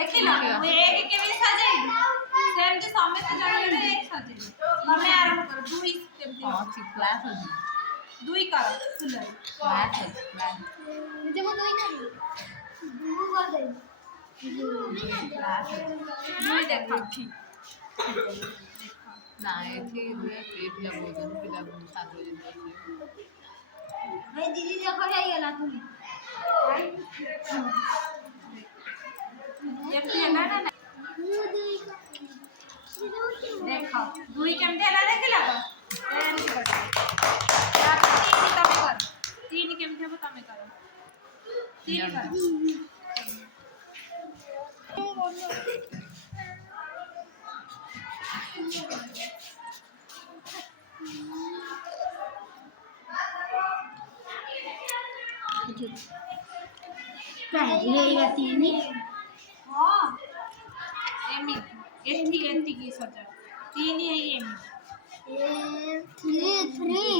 देखिला ମୁଁ ଏକ କେମିତି ସଜେଇବି ସେମିତି ସମସ୍ତେ ଜଣେ ଜଣେ ଏକ ସଜେଇବେ ତମେ ଆରମ୍ଭ କର ଦୁଇ କେମିତି ଅଛି କ୍ଲାସ୍ ଅଛି ଦୁଇ କର ଫୁଲ କ୍ଲାସ୍ ଅଛି କ୍ଲାସ୍ मुझे वो दो ही कर दो कर दे କ୍ଲାସ୍ ଅଛି ଦୁଇ ଦେଖ ନା ଏଠି ପିଲା କହୁଛନ୍ତି ପିଲା ସାଙ୍ଗ ଯେମିତି भाई दीदी देखो है ये ना तुम କେମିତି ହେଲା ନା ଦେଖ ଦୁଇ କେମିତି ହେଲା ଦେଖିଲା ତ ଏମିତି କର ତାପରେ ତିନି ତମେ କର ତିନି କେମିତି ହେବ ତମେ କର ତିନି କର ये तीन ହଁ ଏମିତି ଏତିକି ସଜା ତିନି ହେଇ ଏମିତି 3